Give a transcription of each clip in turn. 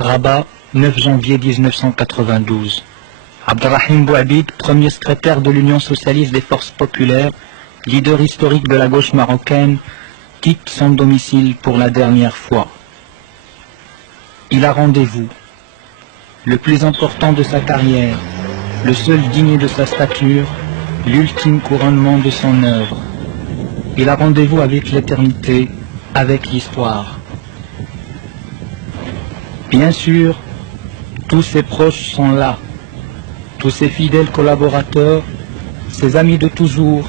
Rabat, 9 janvier 1992. Abdelrahim Bouhabid, premier secrétaire de l'Union socialiste des forces populaires, leader historique de la gauche marocaine, quitte son domicile pour la dernière fois. Il a rendez-vous, le plus important de sa carrière, le seul digne de sa stature, l'ultime couronnement de son œuvre. Il a rendez-vous avec l'éternité, avec l'histoire. Bien sûr, tous ses proches sont là, tous ses fidèles collaborateurs, ses amis de toujours,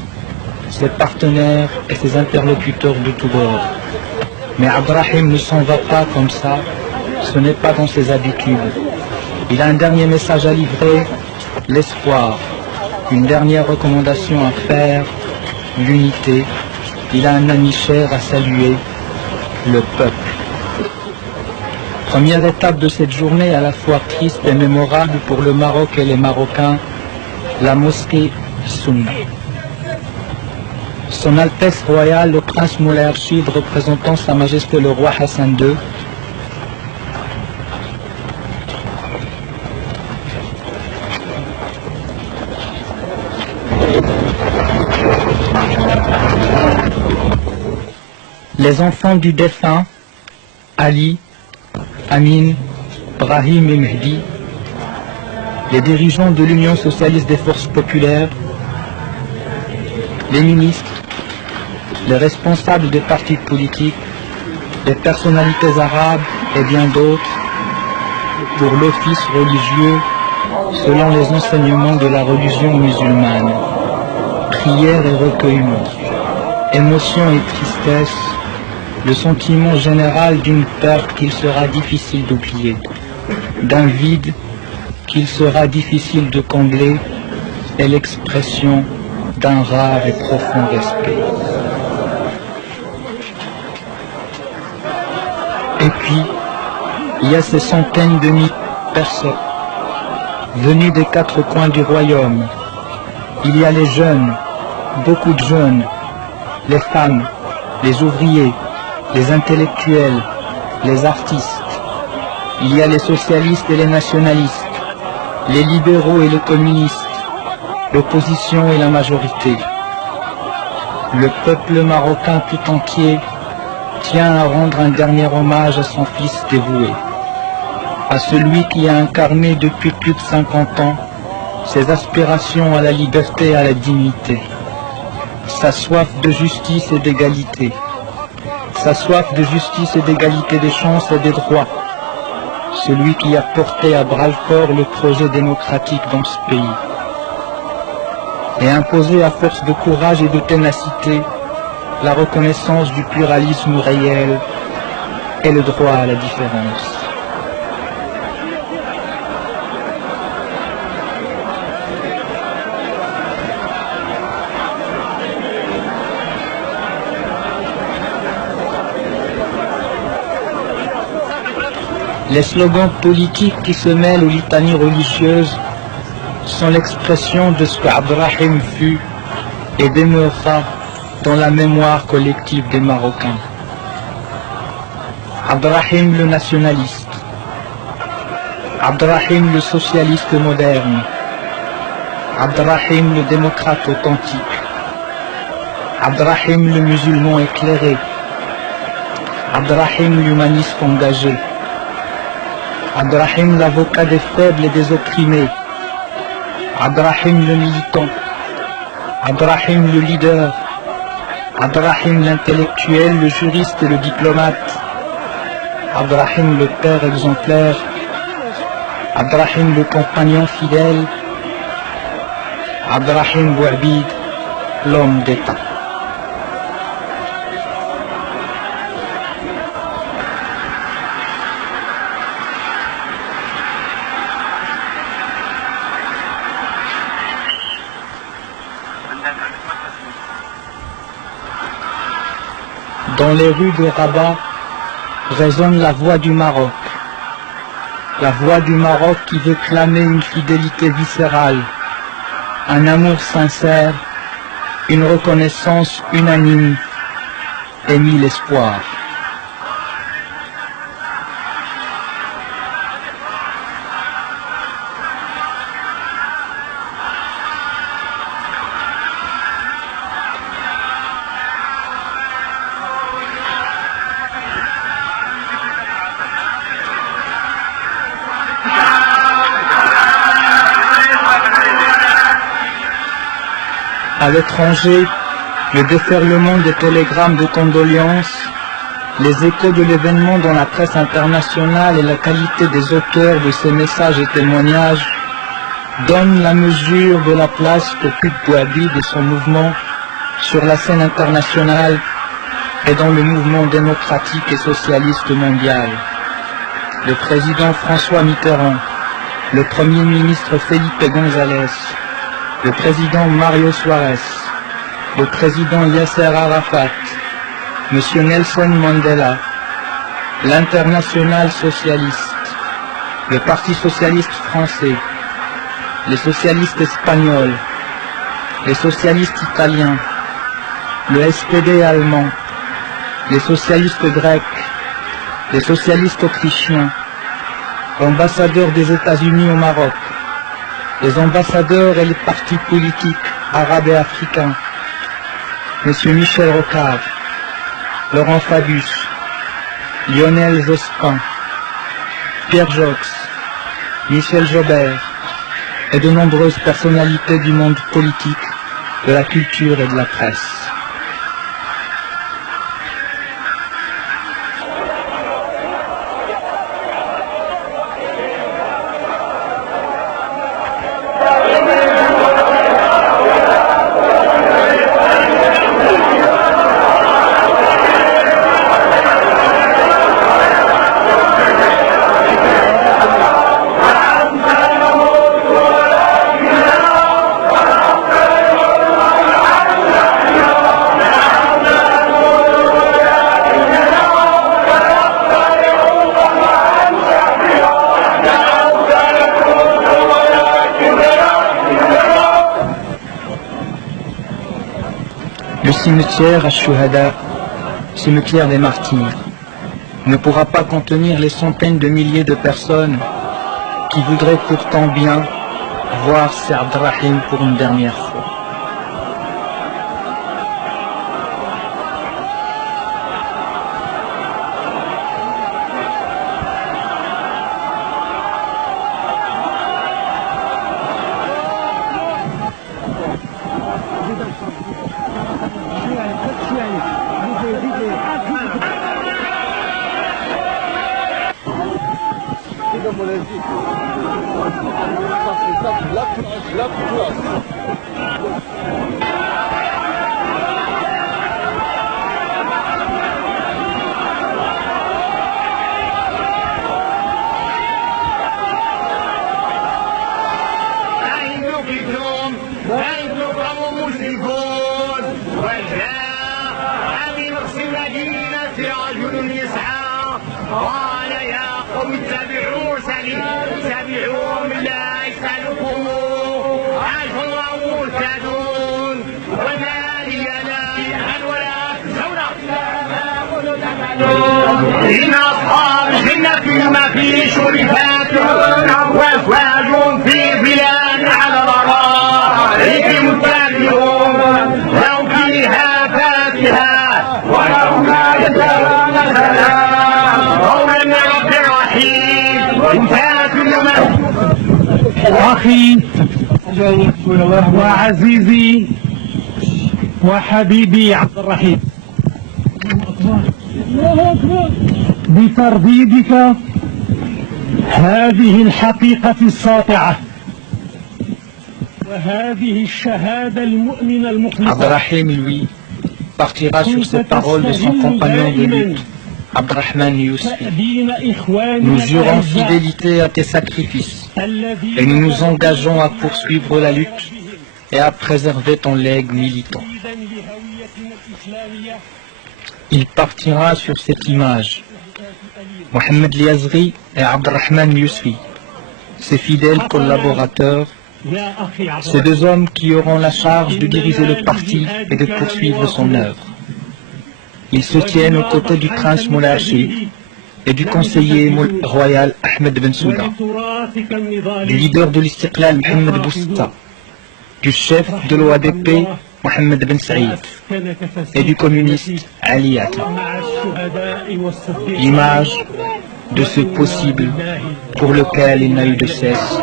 ses partenaires et ses interlocuteurs de tous bords. Mais Abdelrahim ne s'en va pas comme ça, ce n'est pas dans ses habitudes. Il a un dernier message à livrer, l'espoir, une dernière recommandation à faire, l'unité. Il a un ami cher à saluer, le peuple. Première étape de cette journée à la fois triste et mémorable pour le Maroc et les Marocains, la mosquée Sunna. Son Altesse royale, le prince Moulay Archid, représentant Sa Majesté le roi Hassan II, les enfants du défunt, Ali, Amin, Brahim et Mehdi, les dirigeants de l'Union socialiste des forces populaires, les ministres, les responsables des partis politiques, les personnalités arabes et bien d'autres, pour l'office religieux selon les enseignements de la religion musulmane. Prière et recueillement, émotion et tristesse, le sentiment général d'une perte qu'il sera difficile d'oublier, d'un vide qu'il sera difficile de combler, et l'expression d'un rare et profond respect. Et puis, il y a ces centaines de milliers de personnes venues des quatre coins du royaume. Il y a les jeunes, beaucoup de jeunes, les femmes, les ouvriers, les intellectuels, les artistes. Il y a les socialistes et les nationalistes, les libéraux et les communistes, l'opposition et la majorité. Le peuple marocain tout entier tient à rendre un dernier hommage à son fils dévoué, à celui qui a incarné depuis plus de 50 ans ses aspirations à la liberté et à la dignité, sa soif de justice et d'égalité, sa soif de justice et d'égalité des chances et des droits, celui qui a porté à bras-le-corps le projet démocratique dans ce pays, et imposé à force de courage et de ténacité la reconnaissance du pluralisme réel et le droit à la différence. Les slogans politiques qui se mêlent aux litanies religieuses sont l'expression de ce qu'Abdelrahim fut et demeurera dans la mémoire collective des Marocains. Abdelrahim le nationaliste, Abdelrahim le socialiste moderne, Abdelrahim le démocrate authentique, Abdelrahim le musulman éclairé, Abdelrahim l'humaniste engagé, Abdelrahim l'avocat des faibles et des opprimés, Abdelrahim le militant, Abdelrahim le leader, Abdelrahim l'intellectuel, le juriste et le diplomate, Abdelrahim le père exemplaire, Abdelrahim le compagnon fidèle, Abdelrahim Bouhabid, l'homme d'État. Dans les rues de Rabat résonne la voix du Maroc. La voix du Maroc qui veut clamer une fidélité viscérale, un amour sincère, une reconnaissance unanime et mille espoirs. À l'étranger, le déferlement des télégrammes de condoléances, les échos de l'événement dans la presse internationale et la qualité des auteurs de ces messages et témoignages donnent la mesure de la place qu'occupe Bouabid et son mouvement sur la scène internationale et dans le mouvement démocratique et socialiste mondial. Le président François Mitterrand, le premier ministre Felipe González, le président Mario Suarez, le président Yasser Arafat, M. Nelson Mandela, l'Internationale socialiste, le Parti socialiste français, les socialistes espagnols, les socialistes italiens, le SPD allemand, les socialistes grecs, les socialistes autrichiens, l'ambassadeur des États-Unis au Maroc, les ambassadeurs et les partis politiques arabes et africains, M. Michel Rocard, Laurent Fabius, Lionel Jospin, Pierre Jox, Michel Jobert et de nombreuses personnalités du monde politique, de la culture et de la presse. Le cimetière Ash-Shuhada, cimetière des martyrs, ne pourra pas contenir les centaines de milliers de personnes qui voudraient pourtant bien voir Sir Abdelrahim pour une dernière fois. قال يا قوم اتبعوا اتبعوا من لا يسألكم أجرا مرتدون وما لي لا ولا تخشون إن أصحاب الجنة ما في شرفات وأزواج في ظلال على الأرائك متكئون لو فيها فاكهة ولو ما يسألون سلام أخي وعزيزي وحبيبي عبد الرحيم، بترديدك هذه الحقيقة الساطعة وهذه الشهادة المؤمنة المخلصة. Abdelrahim, lui, partira sur ces paroles de son compagnon de lutte, Abdelrahman Yousfi. Nous jurons fidélité à tes sacrifices et nous nous engageons à poursuivre la lutte et à préserver ton legs militant. Il partira sur cette image. Mohamed Liazri et Abdelrahman Yousfi, ses fidèles collaborateurs, ces deux hommes qui auront la charge de diriger le parti et de poursuivre son œuvre. Ils se tiennent aux côtés du prince Moulay Rachid et du conseiller royal Ahmed Ben Souda, du leader de l'Istiqlal Mohamed Bousta, du chef de l'OADP Mohamed Ben Saïd et du communiste Ali Atta. L'image de ce possible pour lequel il n'a eu de cesse